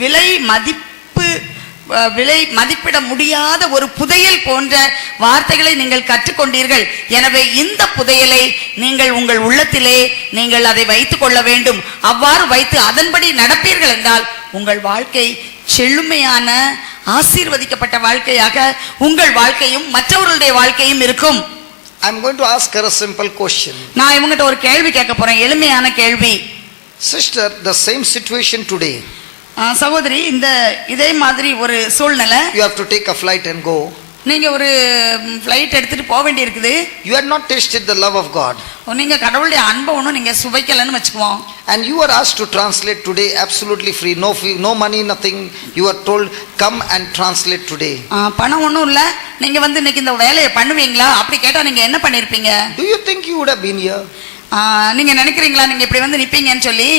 விலை மதிப்பிட முடியாத ஒரு புதையல் போன்ற வார்த்தைகளை நீங்கள் கற்றுக்கொண்டீர்கள். எனவே இந்த புதையலை நீங்கள் உங்கள் உள்ளத்திலே நீங்கள் அதை வைத்துக் கொள்ள வேண்டும். அவ்வாறு வைத்து அதன்படி நடப்பீர்கள் என்றால் உங்கள் வாழ்க்கை செழுமையான ஆசீர்வதிக்கப்பட்ட வாழ்க்கையாக உங்கள் வாழ்க்கையும் மற்றவர்களுடைய வாழ்க்கையும் இருக்கும். I'm going to ask her a simple question. நான் இவங்கிட்ட ஒரு கேள்வி கேட்க போறேன், எளிமையான கேள்வி. Sister, the same situation today. சகோதரி, இந்த இதே மாதிரி ஒரு சூழ்நிலை, you have to take a flight and go. நீங்க ஒரு ஃளைட் எடுத்துட்டு போக வேண்டி இருக்குது. You had not tasted the love of God. நீங்க கடவுளுடைய அன்பை ஒன்றும் நீங்க சுவைக்கலன்னு வச்சுக்குவோம். And you are asked to translate today absolutely free, no money, nothing. You are told come and translate today. பணம் ஒன்றும் இல்லை, நீங்க வந்து இன்னைக்கு இந்த வேலையை பண்ணுவீங்களா அப்படி கேட்டா நீங்க என்ன பண்ணிருப்பீங்க? Do you think you would have been here? நீங்க நினைக்கிறீங்களா நீங்க இப்படி வந்து நிப்பீங்கன்னு சொல்லி?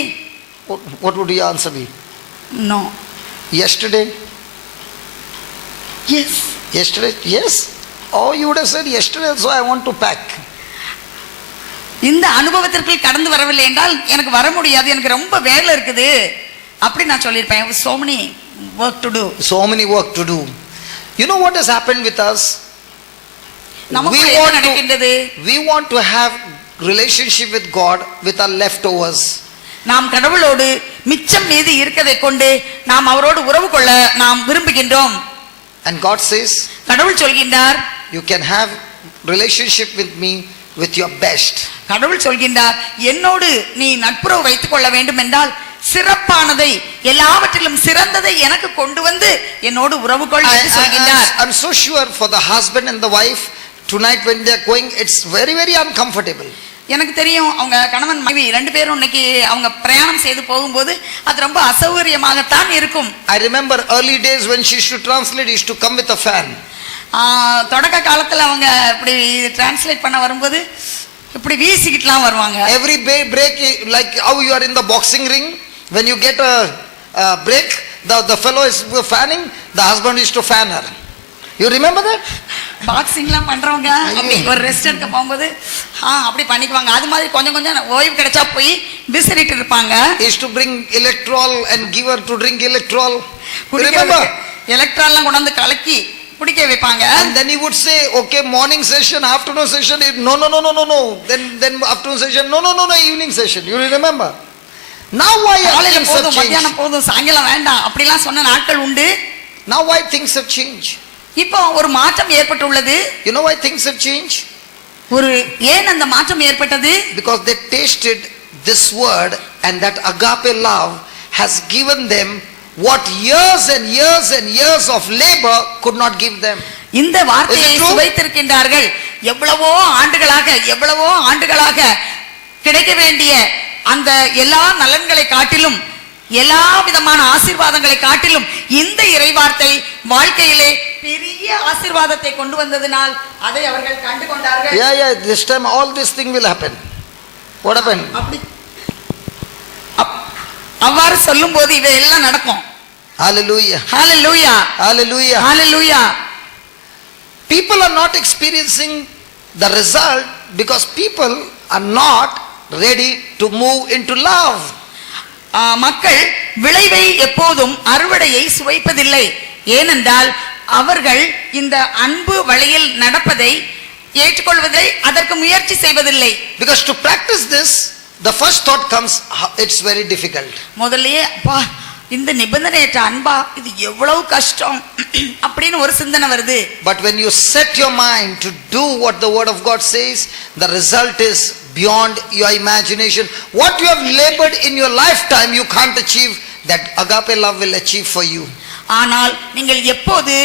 What would your answer be? No. Yesterday? Yes. Yesterday? Yes. Oh, you would have said yesterday also I want to pack. இந்த அனுபவத்திற்கு கடந்து வரவில்லை என்றால் எனக்கு வர முடியாது, எனக்கு ரொம்ப வேலை இருக்குது அப்படி நான் சொல்லியிருப்பேன். so many work to do. So many work to do. You know what has happened with us? We want to have relationship with God with our leftovers. நாம் கடவுளோடு மிச்சம் மீதி இருக்கதை கொண்டு நாம் அவரோடு உறவு கொள்ள நாம் விரும்புகின்றோம். And God says, கடவுள் சொல்கின்றார், you can have relationship with me with your best. கடவுள் சொல்கின்றார், என்னோடு நீ நட்புறவு வைத்துக் கொள்ள வேண்டும் என்றால் சிறப்பானதை எல்லாவற்றிலும் சிறந்ததை எனக்கு கொண்டு வந்து என்னோடு உறவு கொள்ள என்று சொல்கின்றார். I'm so sure for the husband and the wife tonight when they are going, it's very very uncomfortable. எனக்கு தெரியும் அவங்க கணவன் மனைவி ரெண்டு பேரும் இன்னைக்கு அவங்க பிரயாணம் செய்து போகும்போது அது ரொம்ப அசௌகரியமாகத்தான் இருக்கும். I remember early days when she used to translate, she used to come with a fan. தொடக்க காலத்துல அவங்க இப்படி டிரான்ஸ்லேட் பண்ண வரும்போது இப்படி வீசிக்கிட்டுலாம் வருவாங்க. Every break, like how you are in the boxing ring, when you get a break, the fellow is fanning, the husband is to fan her. You remember that? பாக்ஸிங்லாம் பண்றவங்க அப்படி ஒரு ரெஸ்ட் எடுக்க போகும்போது அப்படி பண்ணிக்குவாங்க. அது மாதிரி கொஞ்சம் கொஞ்சம் ஓய்வு கிடைச்சா போய் விசிறிட்டு இருப்பாங்க. Is to bring electrol and give her to drink electrol. Remember? எலக்ட்ரால்லாம் கொண்டு வந்து கலக்கி குடிக்க வைப்பாங்க. And then he would say, okay, morning session, afternoon session, no. Then afternoon session, no, evening session. You remember? Now why things have changed? மத்தியானம் போதும் சாயங்காலம் வேண்டாம் அப்படிலாம் சொன்ன நாட்கள் உண்டு. Now why things have changed? இப்போ ஒரு மாற்றம் ஏற்பட்டுள்ளது. You know why things have changed? ஏன் அந்த மாற்றம் ஏற்பட்டது? Because they tasted this word and that agape love has given them what years and years and years of labor could not give them. இந்த வார்த்தையை சுவைத்திருக்கின்றார்கள். எவ்வளவோ ஆண்டுகளாக கிடைக்க வேண்டிய அந்த எல்லா நலன்களை காட்டிலும் எல்லா விதமான ஆசீர்வாதங்களை காட்டிலும் இந்த இறைவார்த்தை வாழ்க்கையிலே பெரிய ஆசீர்வாதத்தை கொண்டு வந்ததனால் அதை அவர்கள் கண்டு கொண்டார்கள். Yeah, this time all this thing will happen. What happened? அவ்வாறு சொல்லும்போது இவையெல்லாம் நடக்கும். Hallelujah. Hallelujah. Hallelujah. Hallelujah. People are not experiencing the result because people are not ready to move into love. மக்கள் விளைவை எப்போதும் அறுவடையை சுவைப்பதில்லை. ஏனென்றால் அவர்கள் இந்த அன்பு வழியில் நடப்பதை ஏற்றுக்கொள்வதை அதற்கு முயற்சி செய்வதில்லை. Because to practice this, the first thought comes, it's very difficult. முதல்லயே அப்பா இந்த நிபந்தனையற்ற அன்பா இது எவ்வளவு கஷ்டம் அப்படின்னு ஒரு சிந்தனை வருது. But when you set your mind to do what the word of God says, the result is beyond your imagination. What you have labored in your lifetime you can't achieve, that agape love will achieve for you. ஆனால் நீங்கள் எப்போது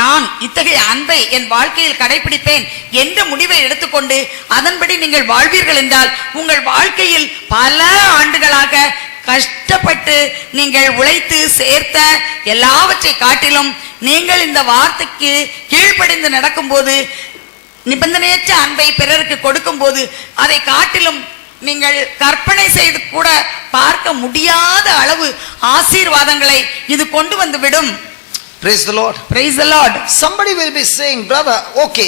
நான் இத்தகைய அன்பை என் வாழ்க்கையில் கடைபிடிப்பேன் என்ற முடிவை எடுத்துக்கொண்டு அதன்படி நீங்கள் வாழ்வீர்கள் என்றால் உங்கள் வாழ்க்கையில் பல ஆண்டுகளாக கஷ்டப்பட்டு நீங்கள் உழைத்து சேர்த்த எல்லாவற்றை காட்டிலும் நீங்கள் இந்த வார்த்தைக்கு கீழ்ப்படிந்து நடக்கும்போது நிபந்தனையற்ற அன்பை பிறருக்கு கொடுக்கும் போது அதை காட்டிலும் நீங்கள் கற்பனை செய்து கூட பார்க்க முடியாத அளவு ஆசீர்வாதங்களை இது கொண்டு வந்து விடும். Praise the Lord. Praise the Lord. Somebody will be saying, brother, okay,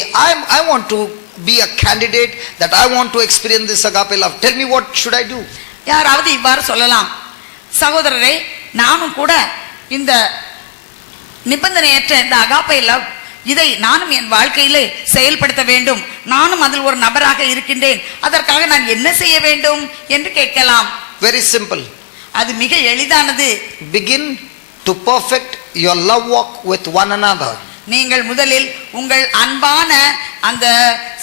I want to be a candidate that I want to experience this agape love. Tell me what should I do? யாராவது இவ்வாறு சொல்லலாம், சகோதரரே நானும் கூட இந்த நிபந்தனையற்ற இந்த அகாப்பை love இதை நானும் என் வாழ்க்கையிலே செயல்படுத்த வேண்டும், நானும் அதில் ஒரு நபராக இருக்கின்றேன், அதற்காக நான் என்ன செய்ய வேண்டும் என்று கேட்கலாம். Very simple. அது மிக எளிதானது. Begin to perfect your love walk with one another. நீங்கள் முதலில் உங்கள் அன்பான அந்த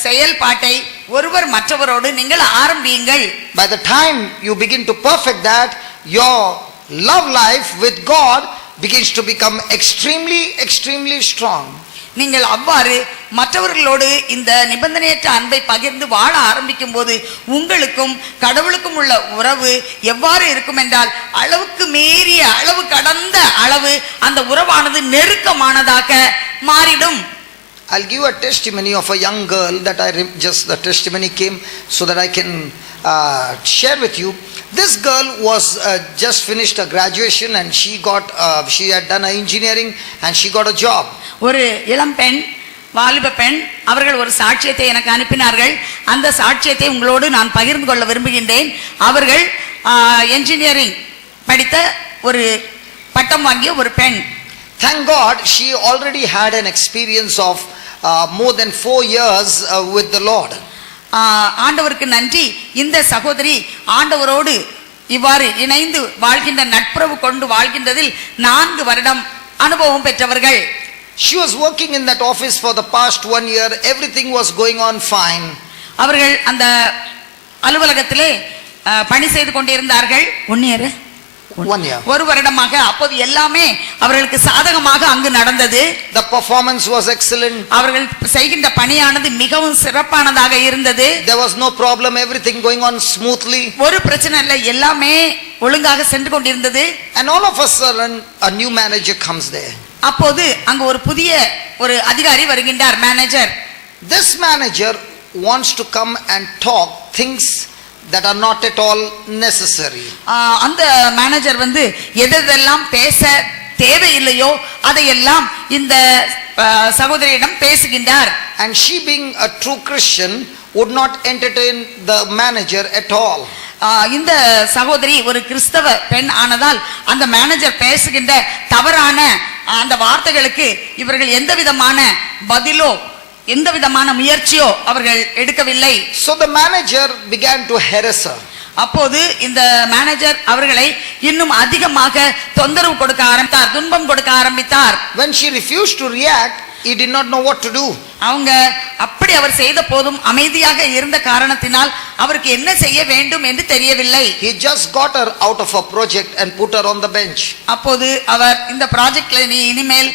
செயல்பாட்டை ஒருவர் மற்றவரோடு நீங்கள் ஆரம்பியுங்கள். By the time you begin to perfect that, your love life with God begins to become extremely strong. நீங்கள் அவ்வாறு மற்றவர்களோடு இந்த நிபந்தனையற்ற அன்பை பகிர்ந்து வாழ ஆரம்பிக்கும் போது உங்களுக்கும் கடவுளுக்கும் உள்ள உறவு எவ்வாறு இருக்கும் என்றால், அளவுக்கு மீறிய அளவு கடந்த அளவு அந்த உறவானது நெருக்கமானதாக மாறிடும். I'll give a testimony of a young girl that the testimony came so that I can share with you. This girl was just finished a graduation and she had done engineering and she got a job. ஒரு இளம் பெண், வாலிப பெண், அவர்கள் ஒரு சாட்சியத்தை எனக்கு அனுப்பினார்கள். அந்த சாட்சியத்தை உங்களோடு நான் பகிர்ந்து கொள்ள விரும்புகின்றேன். அவர்கள் என்ஜினியரிங் படித்த ஒரு பட்டம் வாங்கிய ஒரு பெண். Thank God she already had an experience of more than 4 years with the Lord. ஆண்டவருக்கு நன்றி, இந்த சகோதரி ஆண்டவரோடு இவ்வாறு இணைந்து வாழ்கின்ற நட்புறவு கொண்டு வாழ்கின்றதில் 4 வருடம் அனுபவம் பெற்றவர்கள். She was working in that office for the past 1 year. Everything was going on fine. அவர்கள் அந்த அலுவலகத்திலே பணி செய்து கொண்டிருந்தார்கள். 1 year, 1 year. ஒரு வருடமாக. அப்போது எல்லாமே அவர்களுக்கு சாதகமாக அங்கு நடந்தது. The performance was excellent. அவர்கள் செய்கின்ற பணியானது மிகவும் சிறப்பானதாக இருந்தது. There was no problem. Everything going on smoothly. ஒரு பிரச்சனை இல்லை, எல்லாமே ஒழுங்காக சென்று கொண்டிருந்தது. And all of a sudden a new manager comes there. அப்போது அங்கு ஒரு புதிய ஒரு அதிகாரி வருகின்றார், manager. This manager wants to come and talk things that are not at all necessary. அந்த மேனேஜர் எதெல்லாம் பேச தேவையில்லையோ அதையெல்லாம் இந்த சகோதரியிடம் பேசுகின்றார். And she being a true Christian would not entertain the manager at all. இந்த சகோதரி ஒரு கிறிஸ்தவ பெண் ஆனதால் அந்த மேனேஜர் பேசுகின்ற தவறான அந்த வார்த்தைகளுக்கு இவர்கள் எந்த விதமான பதிலோ எந்த விதமான முயற்சியோ அவர்கள் எடுக்கவில்லை. So the manager began to harass her. அப்போது இந்த மேனேஜர் அவர்களை இன்னும் அதிகமாக தொந்தரவு கொடுக்க ஆரம்பித்தார், துன்பம் கொடுக்க ஆரம்பித்தார். When she refused to react, he did not know what to do. அவங்க அப்படி அவர் செய்த போதும் அமைதியாக இருந்த காரணத்தினால் அவருக்கு என்ன செய்ய வேண்டும் என்று தெரியவில்லை. He just got her out of a project and put her on the bench. அப்போது அவர் இந்த ப்ராஜெக்ட்ல நீ இனிமேல்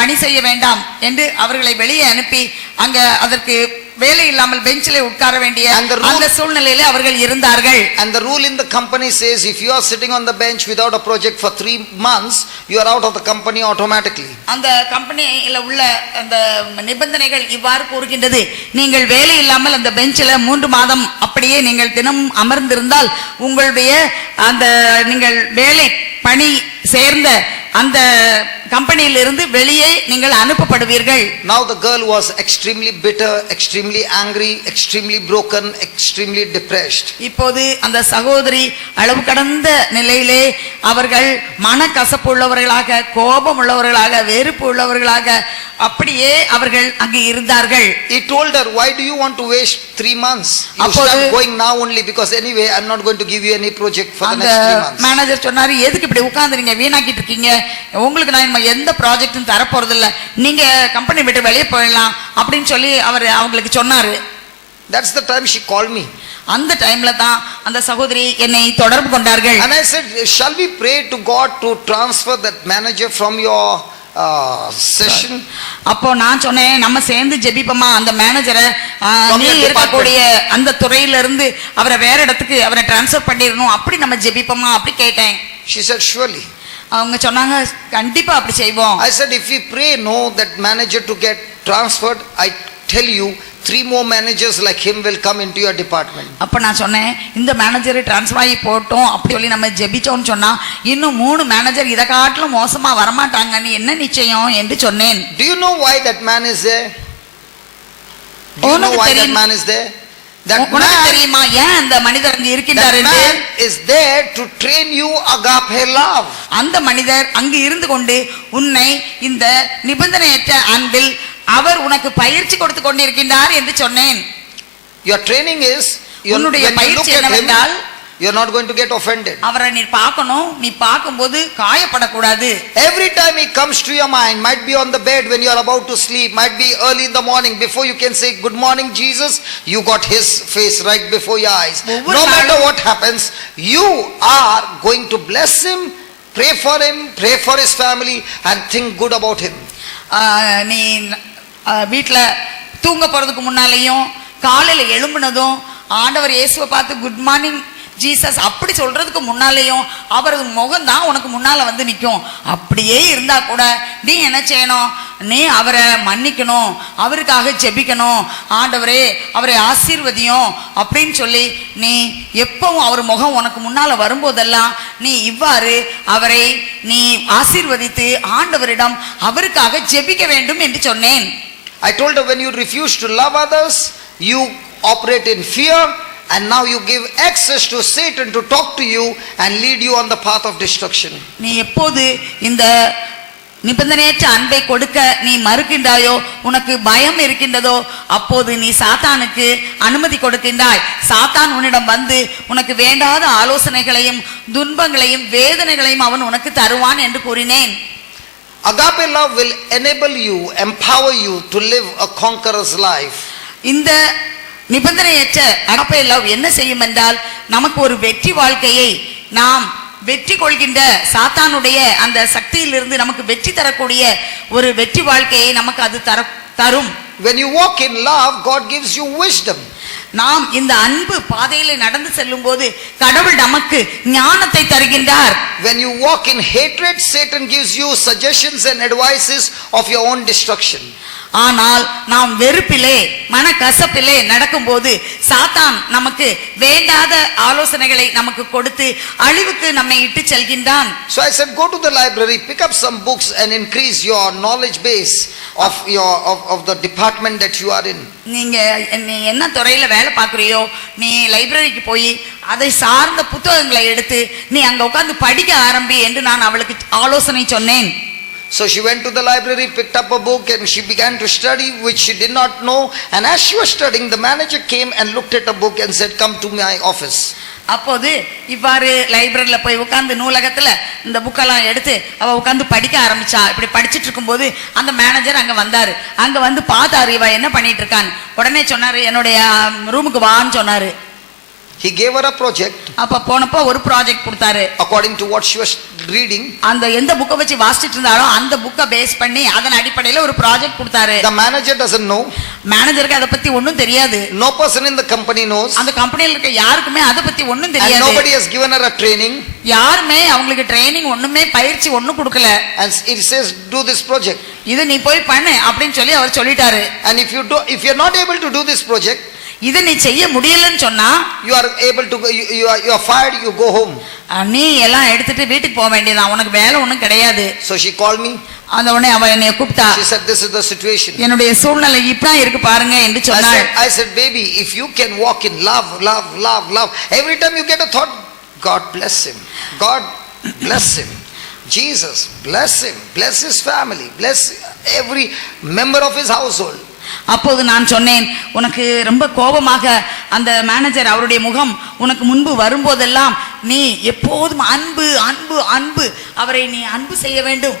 பணி செய்ய வேண்டாம் என்று அவர்களை வெளியே அனுப்பி அங்க அதற்கு வேலை இல்லாமல் பெஞ்சிலே உட்கார வேண்டிய அந்த சூழ்நிலையிலே அவர்கள் இருந்தார்கள். And the rule in the company says if you are sitting on the bench without a project for 3 months, you are out of the company automatically. அந்த கம்பெனியில உள்ள அந்த நிபந்தனைகள் இவ்வாறு கூறுகின்றது, நீங்கள் வேலை இல்லாமல் அந்த பெஞ்சில 3 மாதம் அப்படியே நீங்கள் தினமும் அமர்ந்திருந்தால் உங்களுடைய அந்த நீங்கள் வேலை பணி சேர்ந்த அந்த கம்பெனியில் இருந்து வெளியே நீங்கள் அனுப்பப்படுவீர்கள். Now the girl was extremely bitter, extremely angry, extremely broken, extremely depressed. இப்போது அந்த சகோதரி அளவு கடந்த நிலையிலே அவர்கள் மனக்கசப்பு உள்ளவர்களாக, கோபம் உள்ளவர்களாக, வெறுப்பு உள்ளவர்களாக அப்படியே அவர்கள் அங்கு இருந்தார்கள். He told her, why do you want to waste 3 months? You start going now only because anyway I'm not going to give you any project for the next 3 months. Manager சொன்னாரு, எதுக்கு இப்படி உட்கார்ந்துறீங்க, வீணாக்கிட்டு இருக்கீங்க, உங்களுக்கு நான் எந்த ப்ராஜெக்டும் தர போறது இல்ல, நீங்க கம்பெனி விட்டு வெளியே போயிடலாம் அப்படின்னு சொல்லி அவர் அவங்களுக்கு சொன்னாரு. That's the time she called me. அந்த டைம்ல தான் அந்த சகோதரி என்னை தொடர்பு கொண்டார்கள். And I said, shall we pray to God to transfer that manager from your session? அப்போ நான் சொன்னேன், நம்ம சேர்ந்து ஜெபிப்போமா, அந்த மேனேஜரை நீ இருக்கக்கூடிய அந்த துறையில இருந்து அவரை வேற இடத்துக்கு அவரை டிரான்ஸ்ஃபர் பண்ணிடணும், அப்படி நம்ம ஜெபிப்போமா அப்படி கேட்டேன். She said surely. அவங்க சொன்னாங்க, கண்டிப்பா அப்படி செய்வோம். I said if we pray no that manager to get transferred, I tell you 3 more managers like him will come into your department. அப்ப நான் சொன்னேன், இந்த மேனேஜர் டிரான்ஸ்ஃபர் ஆகி போட்டோம் அப்படி சொல்லி நம்ம ஜெபிச்சோம்னு சொன்னா இன்னும் 3 மேனேஜர் இத காட்டிலும் மோசமா வரமாட்டாங்க, நீ என்ன நிச்சயம் என்று சொன்னேன். Do you know why that man is there? Do you know why that man is there? That உனக்கு man, தெரியுமா ஏன் அந்த மனிதர் அங்கு இருக்கின்றார் that என்று? man is there to train you agape love. அந்த மனிதர் அங்கு இருந்து கொண்டு உன்னை இந்த நிபந்தனையற்ற அன்பில் அவர் உனக்கு பயிற்சி கொடுத்து கொண்டிருக்கின்றார் என்று சொன்னேன். Your training is, உன்னுடைய when you look பயிற்சி at him, என்னவென்றால் you're not going to get offended. அவரை நீ பார்க்கணும், நீ பார்க்கும்போது காயப்படக்கூடாது. Every time he comes to your mind, might be on the bed when you are about to sleep, might be early in the morning, before you can say good morning Jesus, you got his face right before your eyes. No matter what happens, you are going to bless him, pray for his family, and think good about him. நீ வீட்டுல தூங்க போறதுக்கு முன்னாலேயும் காலையில எழும்புனதும் ஆண்டவர் இயேசுவை பார்த்து good morning Jesus அப்படி சொல்றதுக்கு முன்னாலேயும் அவரது முகம் தான் உனக்கு முன்னால வந்து நிற்கும். அப்படியே இருந்தா கூட நீ என்ன செய்யணும்? நீ அவரை மன்னிக்கணும், அவருக்காக ஜெபிக்கணும், ஆண்டவரே அவரை ஆசீர்வதியும் அப்படின்னு சொல்லி நீ எப்பவும் அவர் முகம் உனக்கு முன்னால வரும்போதெல்லாம் நீ இவ்வாறு அவரை நீ ஆசீர்வதித்து ஆண்டவரிடம் அவருக்காக ஜெபிக்க வேண்டும் என்று சொன்னேன். I told her, when you refuse to love others, you operate in fear, and now you give access to Satan to talk to you and lead you on the path of destruction. நீ எப்போது இந்த நிபந்தனையற்ற அன்பை கொடுக்க நீ மறுக்கின்றாயோ, உனக்கு பயம் இருக்கின்றதோ, அப்போது நீ சாத்தானுக்கு அனுமதி கொடுக்கின்றாய். சாத்தான் உன்னிடம் வந்து உனக்கு வேண்டாத ஆலோசனைகளையும் துன்பங்களையும் வேதனைகளையும் அவன் உனக்கு தருவான் என்று கூறினேன். Agape love will enable you, empower you to live a conqueror's life. இந்த நிபந்தனையற்ற அகாபே லவ் என்ன செய்யும் என்றால், நமக்கு ஒரு வெற்றி வாழ்க்கையை, நாம் வெற்றி கொள்கின்ற சாத்தானுடைய அந்த சக்தியிலிருந்து நமக்கு வெற்றி தரக்கூடிய ஒரு வெற்றி வாழ்க்கையை நமக்கு அது தரும். When you walk in love, God gives you wisdom. நாம் இந்த அன்பு பாதையில நடந்து செல்லும் போது கடவுள் நமக்கு ஞானத்தை தருகின்றார். When you walk in hatred, Satan gives you suggestions and advices of your own destruction. ஆனால் நாம் வெறுப்பிலே மனக்கசப்பிலே நடக்கும்போது சாத்தான் நமக்கு வேண்டாத ஆலோசனைகளை நமக்கு கொடுத்து அழிவுக்கு நம்மை இட்டு செல்கின்றான். So I said, go to the library, pick up some books and increase your knowledge base of the department that you are in. நீ என்ன துறையில வேலை பார்க்கறியோ, நீ லைப்ரரிக்கு போய் அதை சார்ந்த புத்தகங்களை எடுத்து நீ அங்க உட்கார்ந்து படிக்க ஆரம்பி என்று நான் அவளுக்கு ஆலோசனை சொன்னேன். So she went to the library, picked up a book, and she began to study, which she did not know. And as she was studying, the manager came and looked at a book and said, come to my office. அப்போது இவ்வாறு லைப்ரரியில போய் உட்கார்ந்து நூலகத்துல இந்த புக்கெல்லாம் எடுத்து அவ உட்கார்ந்து படிக்க ஆரம்பிச்சா. இப்படி படிச்சிட்டு இருக்கும்போது அந்த மேனேஜர் அங்க வந்தாரு. அங்க வந்து பார்த்தாரு இவ என்ன பண்ணிட்டு இருக்கான்னு. உடனே சொன்னாரு, என்னுடைய ரூமுக்கு வான்னு சொன்னாரு. He gave her a project. அப்ப போனப்போ ஒரு ப்ராஜெக்ட் கொடுத்தாரு. According to what she was reading, அந்த எந்த புக்கை வச்சு வாசிச்சிட்டு இருந்தாரோ அந்த புக்கை பேஸ் பண்ணி அதன் அடிப்படையில ஒரு ப்ராஜெக்ட் கொடுத்தாரு. the manager doesn't know. மேனேஜருக்கு அதை பத்தி ஒண்ணும் தெரியாது. No person in the company knows. அந்த கம்பெனில இருக்க யாருக்குமே அதை பத்தி ஒண்ணும் தெரியாது. And nobody has given her a training. யாருமே அவங்களுக்கு ட்ரைனிங் ஒண்ணுமே பயிற்சி ஒண்ணும் கொடுக்கல. And it says, do this project. இத நீ போய் பண்ணு அப்படின்னு சொல்லி அவர் சொல்லிட்டாரு. And if you're not able to do this project, இத நீ செய்ய முடியலன்னு சொன்னா, you are able to you are fired, you go home. நீ எல்லாம் எடுத்துட்டு வீட்டுக்கு போக வேண்டியதான், உனக்கு வேலை ஒண்ணும் கிடையாது. So she called me. அந்த உடனே அவ என்னை கூப்பிட்டா. She said, this is the situation. என்னுடைய சூழ்நிலை இப்படி இருக்கு பாருங்க என்று சொன்னாள். I said, baby, if you can walk in love, every time you get a thought, God bless him, God bless him, Jesus bless him, bless his family, bless every member of his household. அப்போது நான் சொன்னேன், உனக்கு ரொம்ப கோபமாக அந்த manager அவருடைய முகம் உனக்கு முன்பு வரும்போதெல்லாம் நீ எப்போதும் அன்பு அன்பு அன்பு, அவரை நீ அன்பு செய்ய வேண்டும்,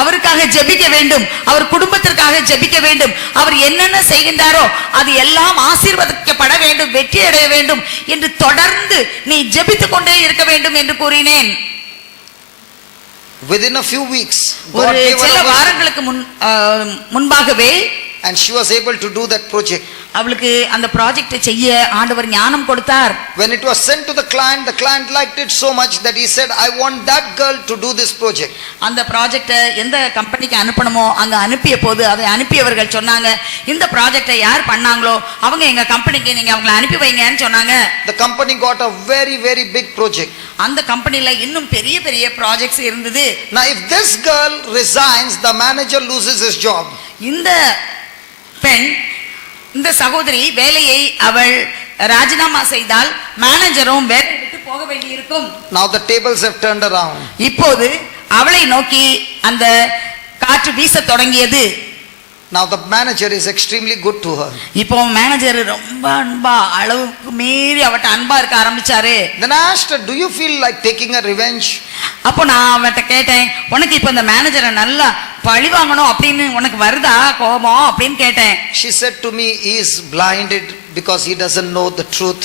அவருக்காக ஜெபிக்க வேண்டும், அவர் குடும்பத்திற்காக ஜெபிக்க வேண்டும், அவர் என்னென்ன செய்கின்றாரோ அது எல்லாம் ஆசீர்வதிக்கப்பட வேண்டும், வெற்றி அடைய வேண்டும் என்று தொடர்ந்து நீ ஜெபித்துக் கொண்டே இருக்க வேண்டும் என்று கூறினேன். Within a few weeks, ஒரு சில வாரங்களுக்கு முன்பாகவே and she was able to do that project. அவளுக்கு அந்த ப்ராஜெக்ட்டை செய்ய ஆண்டவர் ஞானம் கொடுத்தார். When it was sent to the client liked it so much that he said, I want that girl to do this project. அந்த ப்ராஜெக்ட்டை எந்த கம்பெனிக்கு அனுப்பணுமோ அங்க அனுப்பிய போது அதை அனுப்பியவர்கள் சொன்னாங்க, இந்த ப்ராஜெக்ட்டை யார் பண்ணாங்களோ அவங்க எங்க கம்பெனிக்கு நீங்க அவங்களை அனுப்பி வைங்கன்னு சொன்னாங்க. The company got a very big project. அந்த கம்பெனில இன்னும் பெரிய பெரிய ப்ராஜெக்ட்ஸ் இருந்தது. Now if this girl resigns, the manager loses his job. இந்த பெண் இந்த சகோதரி வேலையை அவள் ராஜினாமா செய்தால் மேனேஜரும் வேலை விட்டு போக வேண்டியிருக்கும். Now the tables have turned around. இப்போது அவளை நோக்கி அந்த காற்று வீச தொடங்கியது. Now the manager is extremely good to her. இப்போ மேனேஜர் ரொம்ப அன்பா, அளவுக்கு மீறி அவட்ட அன்பா இருக்க ஆரம்பிச்சாரு. Then I asked her, do you feel like taking a revenge? அப்போ நான் அவட்ட கேட்டேன், உனக்கு இப்போ இந்த மேனேஜரை நல்லா பழி வாங்கணும் அப்படின்னு உனக்கு வருதா கோபம் அப்படின்னு கேட்டேன். She said to me, he is blinded because he doesn't know the truth.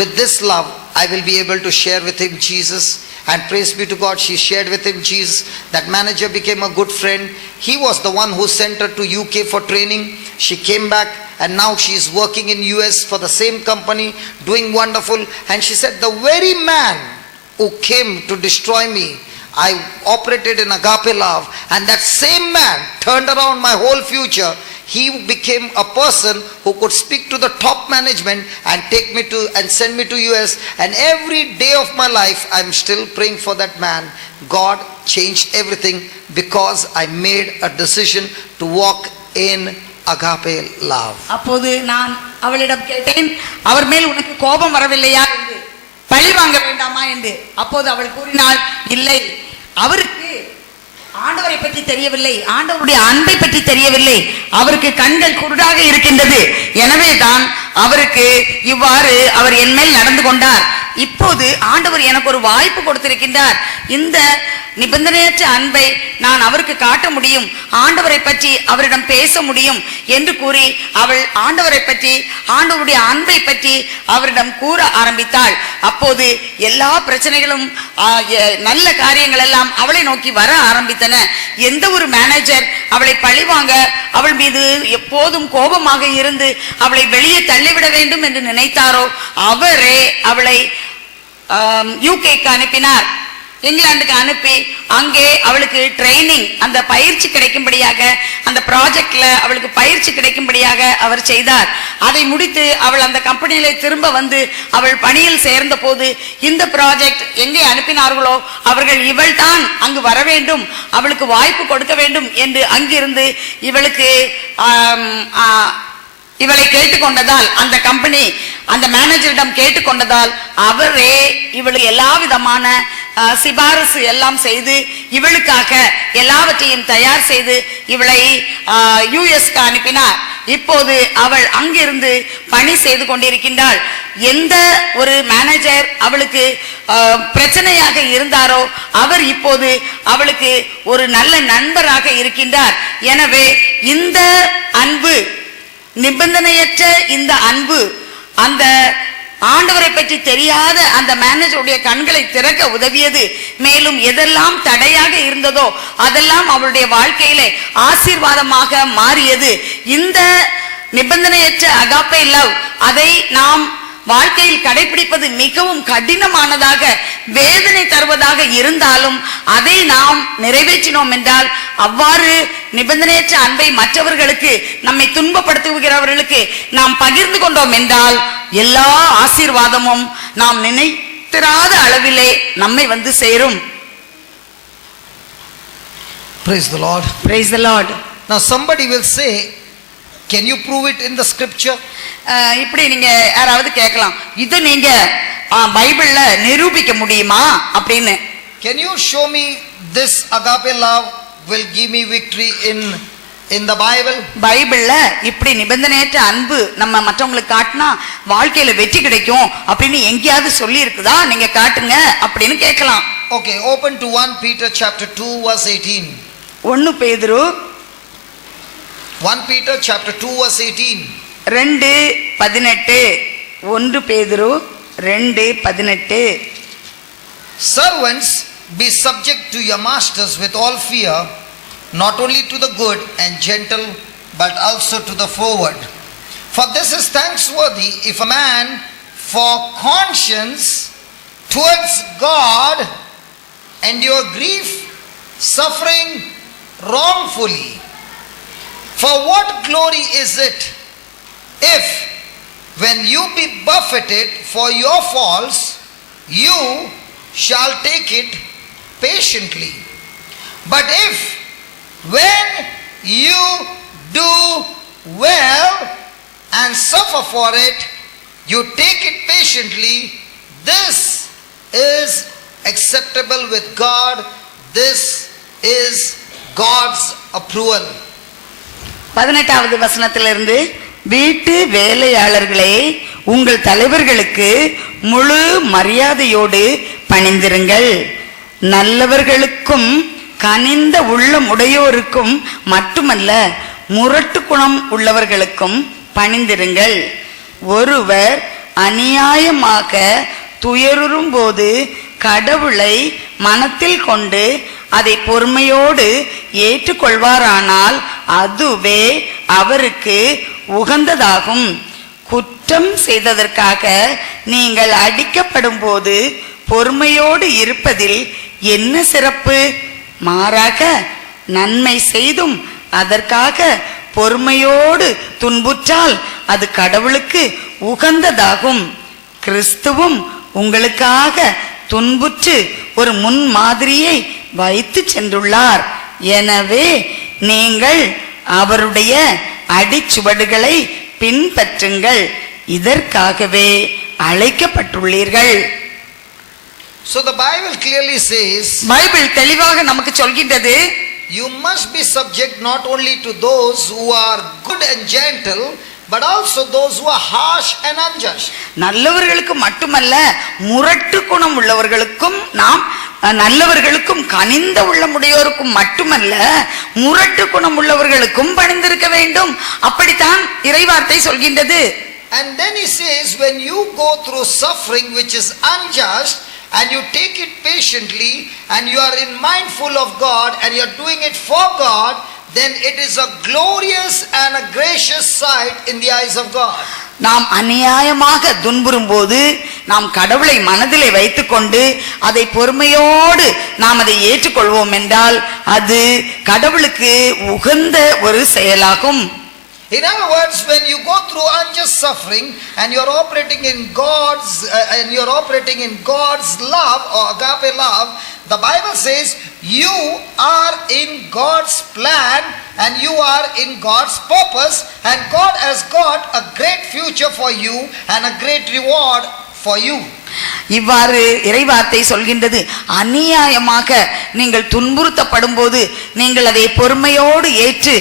With this love, I will be able to share with him Jesus. And praise be to God, she shared with him Jesus. That manager became a good friend. He was the one who sent her to UK for training. She came back and now she is working in US for the same company, doing wonderful. And she said, the very man who came to destroy me, I operated in agape love, and that same man turned around my whole future. He became a person who could speak to the top management and take me to and send me to US, and every day of my life I am still praying for that man. God changed everything because I made a decision to walk in agape love. அப்போது நான் அவளிடம் கேட்டேன், அவர் மேல் உனக்கு கோபம் வரவில்லையா என்று, பழி வாங்க வேண்டாமா என்று. அப்போது அவள் கூறினாள், இல்லை, அவருக்கு ஆண்டவரை பற்றி தெரியவில்லை, ஆண்டவருடைய அன்பை பற்றி தெரியவில்லை, அவருக்கு கண்கள் குருடாக இருக்கின்றது, எனவே தான் அவருக்கு இவ்வாறு அவர் என் மேல் நடந்து கொண்டார். இப்போது ஆண்டவர் எனக்கு ஒரு வாய்ப்பு கொடுத்திருக்கின்றார், இந்த நிபந்தனையற்ற அன்பை நான் அவருக்கு காட்ட முடியும், ஆண்டவரை பற்றி அவரிடம் பேச முடியும் என்று கூறி அவள் ஆண்டவரை பற்றி, ஆண்டவருடைய அன்பை பற்றி அவரிடம் கூற ஆரம்பித்தாள். அப்போது எல்லா பிரச்சனைகளும் நல்ல காரியங்கள் எல்லாம் அவளை நோக்கி வர ஆரம்பித்தன. எந்த ஒரு மேனேஜர் அவளை பழிவாங்க, அவள் மீது எப்போதும் கோபமாக இருந்து அவளை வெளியே தள்ளிவிட வேண்டும் என்று நினைத்தாரோ அவரே அவளை யூகேக்கு அனுப்பினார், இங்கிலாந்துக்கு அனுப்பி அங்கே அவளுக்கு ட்ரைனிங், அந்த பயிற்சி கிடைக்கும்படியாக, அந்த ப்ராஜெக்ட்ல அவளுக்கு பயிற்சி கிடைக்கும்படியாக அவர் செய்தார். அதை முடித்து அவள் அந்த கம்பெனியில திரும்ப வந்து அவள் பணியில் சேர்ந்த போது இந்த ப்ராஜெக்ட் எங்கே அனுப்பினார்களோ அவர்கள் இவள் தான் அங்கு வர வேண்டும், அவளுக்கு வாய்ப்பு கொடுக்க வேண்டும் என்று அங்கிருந்து இவளை கேட்டுக்கொண்டதால், அந்த கம்பெனி அந்த மேனேஜரிடம் கேட்டுக்கொண்டதால் அவரே இவளுக்கு எல்லா விதமான சிபாரசு எல்லாம் செய்து இவளுக்காக எல்லாவற்றையும் தயார் செய்து இவளை யுஎஸ்க்கு அனுப்பினார். இப்போது அவள் அங்கிருந்து பணி செய்து கொண்டிருக்கின்றாள். எந்த ஒரு மேனேஜர் அவளுக்கு பிரச்சனையாக இருந்தாரோ அவர் இப்போது அவளுக்கு ஒரு நல்ல நண்பராக இருக்கின்றார். எனவே இந்த அன்பு, நிபந்தனையற்ற இந்த அன்பு, அந்த ஆண்டவரை பற்றி தெரியாத அந்த மேனேஜருடைய கண்களை திறக்க உதவியது. மேலும் எதெல்லாம் தடையாக இருந்ததோ அதெல்லாம் அவளுடைய வாழ்க்கையிலே ஆசீர்வாதமாக மாறியது. இந்த நிபந்தனையற்ற அகாப்பே லவ், அதை நாம் வாழ்க்கையில் கடைபிடிப்பது மிகவும் கடினமானதாக, வேதனை தருவதாக இருந்தாலும் அதை நாம் நிறைவேற்றினோம் என்றால், அவ்வாறு நிபந்தனையற்ற அன்பை மற்றவர்களுக்கு, நம்மை துன்பப்படுத்துகிறவர்களுக்கு நாம் பகிர்ந்து கொண்டோம் என்றால் எல்லா ஆசீர்வாதமும் நாம் நினைத்திராத அளவிலே நம்மை வந்து சேரும். Praise the Lord. Praise the Lord. Now somebody will say, can you prove it in the scripture? இப்படி நீங்க யாராவது கேட்கலாம், இது நீங்க பைபிள்ல நிரூபிக்க முடியுமா அப்படின்னு. Can you show me this agape love will give me victory in the Bible? பைபிள்ல இப்படி நிபந்தனையற்ற அன்பு நம்ம மற்றவங்களுக்கு காட்டினா வாழ்க்கையில வெற்றி கிடைக்கும் அப்படின்னு எங்கேயாவது சொல்லி இருக்குதா, நீங்க காட்டுங்க அப்படின்னு கேட்கலாம். Okay, open to 1 Peter chapter 2 verse 18. 1 பேதுரு 1 Peter chapter 2 verse 18. 2:18. 1 பேதுரு 2:18. Servants, be subject to your masters with all fear, not only to the good and gentle, but also to the froward. For this is thanksworthy if a man for conscience towards God endure grief, suffering wrongfully. For what glory is it if, when you be buffeted for your faults, you shall take it patiently? But if, when you do well, and suffer for it, you take it patiently, this is acceptable with God, this is God's approval. 18வது வசனத்திலிருந்து, வீட்டு வேலையாளர்களே, உங்கள் தலைவர்களுக்கு முழு மரியாதையோடு பணிந்திருங்கள். நல்லவர்களுக்கும் கனிந்த உள்ளம் உடையோருக்கும் மட்டுமல்ல, முரட்டு குணம் உள்ளவர்களுக்கும் பணிந்திருங்கள். ஒருவர் அநியாயமாக துயருறும் போது கடவுளை மனத்தில் கொண்டு அதை பொறுமையோடு ஏற்றுக்கொள்வாரானால் அதுவே அவருக்கு உகந்ததாகும். குற்றம் செய்ததற்காக நீங்கள் அடிக்கப்படும் போது பொறுமையோடு இருப்பதில் என்ன சிறப்பு? மாறாக நன்மை செய்தும் அதற்காக பொறுமையோடு துன்புற்றால் அது கடவுளுக்கு உகந்ததாகும். கிறிஸ்துவும் உங்களுக்காக துன்புற்று ஒரு முன்மாதிரியை வைத்து சென்றுள்ளார். எனவே நீங்கள் அவருடைய அடிச்சுவடுகளை பின்பற்றுங்கள். இதற்காகவே அழைக்கப்பட்டுள்ளீர்கள். So the Bible clearly says, Bible தெளிவாக நமக்கு சொல்கின்றது, you must be subject not only to those who are good and gentle, but also those who are harsh and unjust. நல்லவர்களுக்கு மட்டுமல்ல, முரட்டு குணம் உள்ளவர்களுக்கும் நாம் நல்லவர்களுக்கும் கனிந்த உள்ளமுடையோருக்கும் மட்டுமல்ல, முரட்டு குணம் உள்ளவர்களுக்கும் பணிந்திருக்க வேண்டும். அப்படித்தான் இறைவார்த்தை சொல்கின்றது. And then he says, when you go through suffering which is unjust and you take it patiently and you are mindful of God and you are doing it for God, then it is a glorious and a gracious sight in the eyes of God. நாம் அநியாயமாக துன்புறும் போது நாம் கடவுளை மனதிலே வைத்துக்கொண்டு அதை பொறுமையோடு நாம் அதை ஏற்றுக்கொள்வோம் என்றால் அது கடவுளுக்கு உகந்த ஒரு செயலாகும். In other words, when you go through unjust suffering and you are operating in God's love or agape love, the Bible says you are in God's plan and you are in God's purpose, and God has got a great future for you and a great reward for you. இவ்வாறு இறைவார்த்தை சொல்கின்றது. அநியாயமாக நீங்கள் துன்புறுத்தப்படும் போது நீங்கள் அதை பொறுமையோடு ஏற்று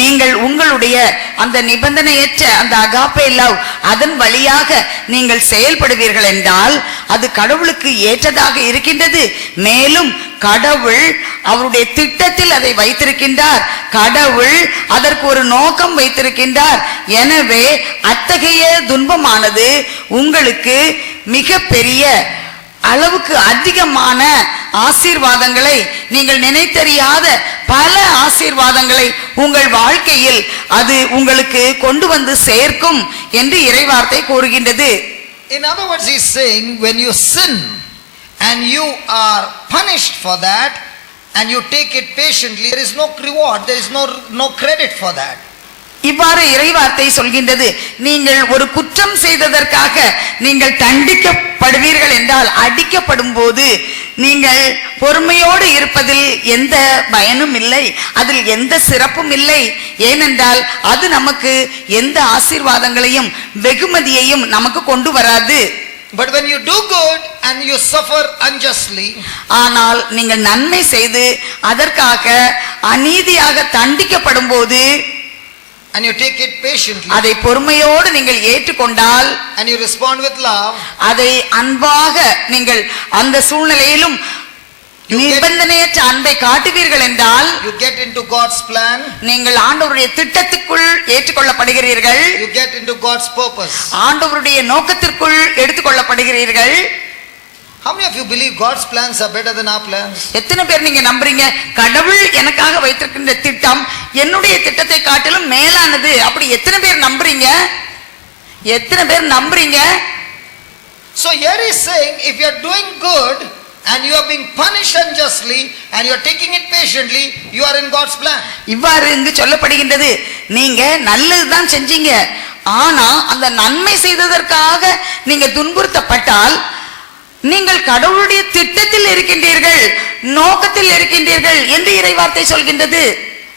நீங்கள் உங்களுடைய அந்த நிபந்தனையற்ற அந்த அகாப்பே லவ் அதன் வழியாக நீங்கள் செயல்படுவீர்கள் என்றால் அது கடவுளுக்கு ஏற்றதாக இருக்கின்றது. மேலும் கடவுள் அவருடைய திட்டத்தில் அதை வைத்திருக்கின்றார். கடவுள் அதற்கு ஒரு நோக்கம் வைத்திருக்கின்றார். எனவே அத்தகைய துன்பமானது உங்களுக்கு மிக பெரிய அளவுக்கு அதிகமான ஆசீர்வாதங்களை, நீங்கள் நினைத்தறியாத பல ஆசீர்வாதங்களை உங்கள் வாழ்க்கையில் அது உங்களுக்கு கொண்டு வந்து சேர்க்கும் என்று இறைவார்த்தை கூறுகின்றது. In other words, he is saying, when you sin and you are punished for that and you take it patiently, there is no reward, there is no credit for that. இவ்வாறு இறைவார்த்தை சொல்கின்றது, நீங்கள் ஒரு குற்றம் செய்ததற்காக நீங்கள் தண்டிக்கப்படுவீர்கள் என்றால், அடிக்கப்படும் போது நீங்கள் பொறுமையோடு இருப்பதில் எந்த பயனும் இல்லை, அதில் எந்த சிறப்பும் இல்லை. ஏனென்றால் அது நமக்கு எந்த ஆசீர்வாதங்களையும் வெகுமதியையும் நமக்கு கொண்டு வராது. But when you do good and you suffer unjustly, ஆனால் நீங்கள் நன்மை செய்து அதற்காக அநீதியாக தண்டிக்கப்படும் போது and you take it patiently, அதை பொறுமையோடு நீங்கள் ஏற்றுக்கொண்டால், and you respond with love, அதை அன்பாக நீங்கள் அந்த சூழ்நிலையிலும் நிபந்தனையற்ற அன்பை காட்டுவீர்கள் என்றால், you get into God's plan, நீங்கள் ஆண்டவருடைய திட்டத்துக்குள் ஏற்றுக்கொள்ளப்படுகிறீர்கள், you get into God's purpose. ஆண்டவருடைய நோக்கத்திற்குள் எடுத்துக்கொள்ளப்படுகிறீர்கள். How many of you believe God's plans are better than our plans? எத்தனை பேர் நீங்க நம்புறீங்க கடவுள் எனக்காக வைத்திருக்கின்ற திட்டம் என்னுடைய திட்டத்தை காட்டிலும் மேலானது? அப்படி எத்தனை பேர் நம்புறீங்க? எத்தனை பேர் நம்புறீங்க? So here he is saying, if you are doing good and you are being punished unjustly and you are taking it patiently, you are in God's plan. இவ்வாறு இங்கு சொல்லப்படுகின்றது, நீங்க நல்லதுதான் செஞ்சீங்க, ஆனா அந்த நன்மை செய்ததற்காக நீங்க துன்புறுத்தப்பட்டால் நீங்கள் கடவுளுடைய திட்டத்தில் இருக்கின்றீர்கள், நோக்கத்தில் இருக்கின்றீர்கள் என்று இறைவார்த்தை சொல்கின்றது.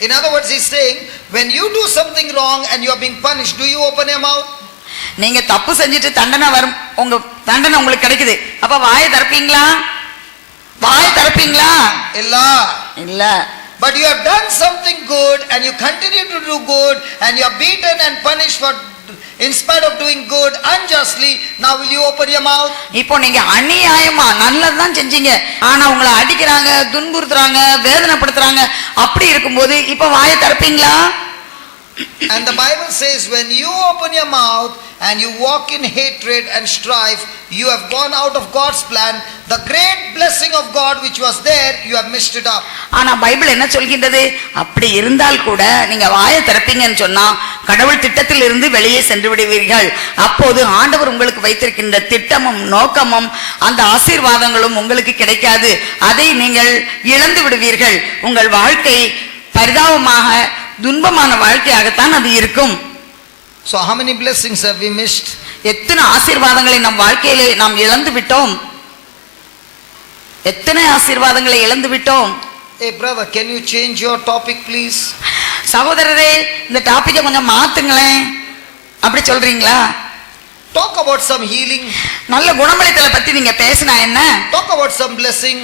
In other words, he is saying, When you do something wrong and you are being punished, do you open your mouth? நீங்க தப்பு செஞ்சுட்டு தண்டனை வரும், உங்க தண்டனை உங்களுக்கு கிடைக்குது, அப்ப வாயை திறப்பீங்களா? வாயை திறப்பீங்களா? இல்ல. But you have done something good and you continue to do good and you are beaten and punished for in spite of doing good unjustly. Now will you open your mouth? இப்போ நீங்க அநியாயமா நல்லதுதான் செஞ்சீங்க, ஆனா உங்களை அடிக்கிறாங்க, துன்புறுத்துறாங்க, வேதனைப்படுத்துறாங்க, அப்படி இருக்கும்போது இப்ப வாயை திறப்பீங்களா? And the Bible says when you open your mouth and you walk in hatred and strife, you have gone out of God's plan. The great blessing of God which was there, you have missed it up. ஆனா Bible என்ன சொல்கின்றது? அப்படி இருந்தால் கூட நீங்க வாயை திறப்பீங்கன்னு சொன்னா கடவுள் திட்டத்தில் இருந்து வெளியே சென்று விடுவீர்கள். அப்போது ஆண்டவர் உங்களுக்கு வைத்திருக்கின்ற திட்டமும் நோக்கமும் அந்த ஆசீர்வாதங்களும் உங்களுக்கு கிடைக்காது. அதை நீங்கள் இழந்து விடுவீர்கள். உங்கள் வாழ்க்கை பரிதாபமாக துன்பமான வாழ்க்கையாகத்தான் அது இருக்கும். So how many blessings have we missed? எத்தனை ஆசீர்வாதங்களை நம் வாழ்க்கையிலே நாம் இழந்து விட்டோம். எத்தனை ஆசீர்வாதங்களை இழந்து விட்டோம். Hey brother, can you change your topic please? சகோதரரே, இந்த டாபிக்கை கொஞ்சம் மாத்துங்களேன். அப்படி சொல்றீங்களா? Talk about some healing. நல்ல குணமளித்தலை பத்தி நீங்க பேசினா என்ன? Talk about some blessing.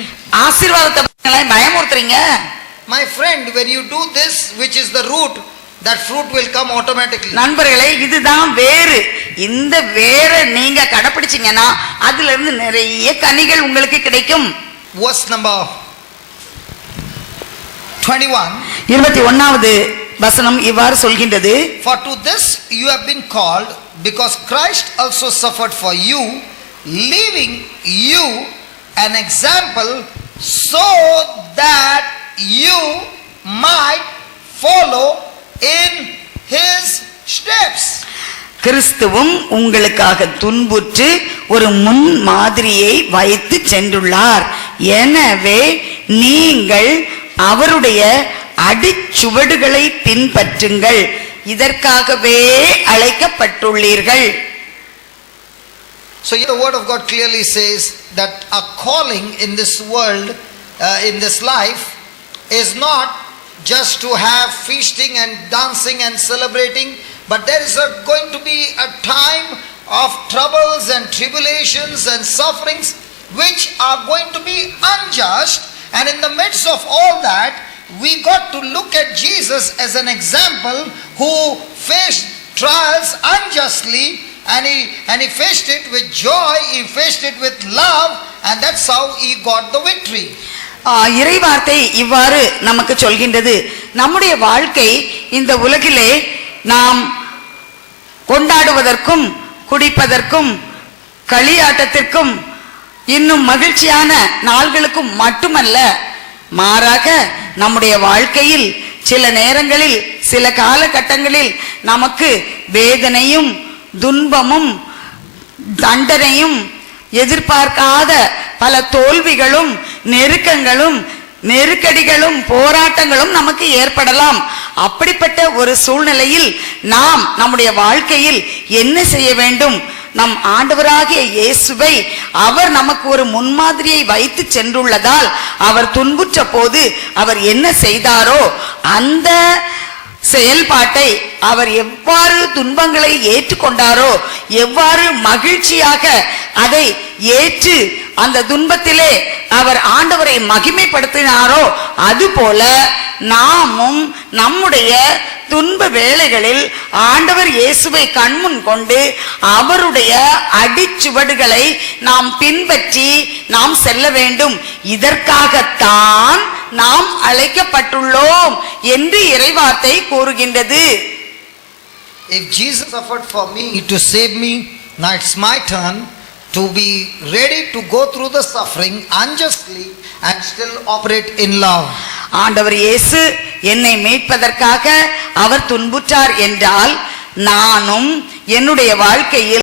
ஆசீர்வாதத்தை பத்தி பயமுறுத்துறீங்க. My friend, when you do this, which is the root, that fruit will come automatically. நண்பர்களே, இதுதான் வேறு. இந்த வேற நீங்க கடைபிடிச்சீங்கன்னா அதுல இருந்து நிறைய கனிகள் உங்களுக்கு கிடைக்கும். Verse number 21. 21வது வசனம் இவ்வாறு சொல்கின்றது. For to this you have been called, because Christ also suffered for you, leaving you an example, so that you might follow in his steps. கிறிஸ்துவும் உங்களுக்காக துன்புற்று ஒரு முன் மாதிரியை வைத்து சென்றுள்ளார். எனவே நீங்கள் அவருடைய அடிச்சுவடுகளை பின்பற்றுங்கள். இதற்காகவே அழைக்கப்பட்டுள்ளீர்கள். So here the word of God clearly says that a calling in this world, in this life, is not just to have feasting and dancing and celebrating, but there is going to be a time of troubles and tribulations and sufferings which are going to be unjust, and in the midst of all that we got to look at Jesus as an example who faced trials unjustly, and he faced it with joy, he faced it with love, and that's how he got the victory. இறைவார்த்தை இவ்வாறு நமக்கு சொல்கின்றது. நம்முடைய வாழ்க்கை இந்த உலகிலே நாம் கொண்டாடுவதற்கும் குடிப்பதற்கும் களியாட்டத்திற்கும் இன்னும் மகிழ்ச்சியான நாள்களுக்கும் மட்டுமல்ல, மாறாக நம்முடைய வாழ்க்கையில் சில நேரங்களில் சில காலகட்டங்களில் நமக்கு வேதனையும் துன்பமும் தண்டனையும் எதிர்பார்க்காத பல தோல்விகளும் நெருக்கங்களும் நெருக்கடிகளும் போராட்டங்களும் நமக்கு ஏற்படலாம். அப்படிப்பட்ட ஒரு சூழ்நிலையில் நாம் நம்முடைய வாழ்க்கையில் என்ன செய்ய வேண்டும்? நம் ஆண்டவராகிய இயேசுவை அவர் நமக்கு ஒரு முன்மாதிரியை வைத்து சென்றுள்ளதால் அவர் துன்புற்ற போது அவர் என்ன செய்தாரோ அந்த செயல்பாட்டை அவர் எவ்வாறு துன்பங்களை ஏற்றுக்கொண்டாரோ, எவ்வாறு மகிழ்ச்சியாக அதை ஏற்று அந்த துன்பத்திலே அவர் ஆண்டவரை மகிமைப்படுத்தினாரோ, அதுபோல நாமும் நம்முடைய துன்ப வேளைகளில் ஆண்டவர் இயேசுவை கண்முன் கொண்டு அவருடைய அடிச்சுவடுகளை நாம் பின்பற்றி நாம் செல்ல வேண்டும். இதற்காகத்தான் நாம் அழைக்கப்பட்டுள்ளோம் என்று இறைவார்த்தை கூறுகின்றது. If Jesus suffered for me to save me, now it's my turn to be ready to go through the suffering unjustly and still operate in love. ஆண்டவர் இயேசு என்னை மீட்பதற்காக அவர் துன்புற்றார் என்றால் நானும் என்னுடைய வாழ்க்கையில்